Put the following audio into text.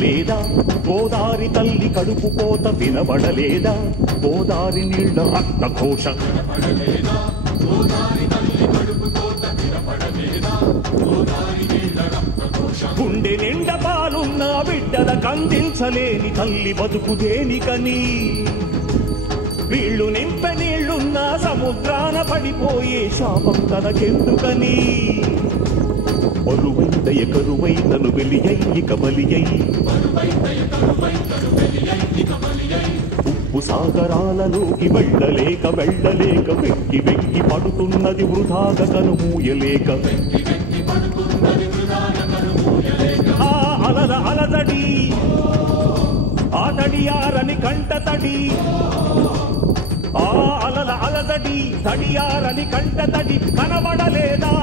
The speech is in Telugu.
వినలేదా గోదారి తల్లి కడుపు కోత వినబడలేదా గోదారి నీళ్ల రక్తఘోష గుండె నిండా పాలున్న బిడ్డల కందించలేని తల్లి బతుకు దేనికని వీళ్లు నింపె నీళ్లున్న సముద్రాన పడిపోయే శాపం తనకెందుకని బరువైదయ కరువై తను వెలియై కబలియై ఉప్పు సాగరాలలోకి వెళ్ళలేక వెక్కి వెక్కి పడుతున్నది వృధాగా కనుమూయలేక ఆ అలల అలదడి ఆ తడియారని కంట తడి ఆ అలల అలదడి తడియారని కంట తడి కనబడలేదా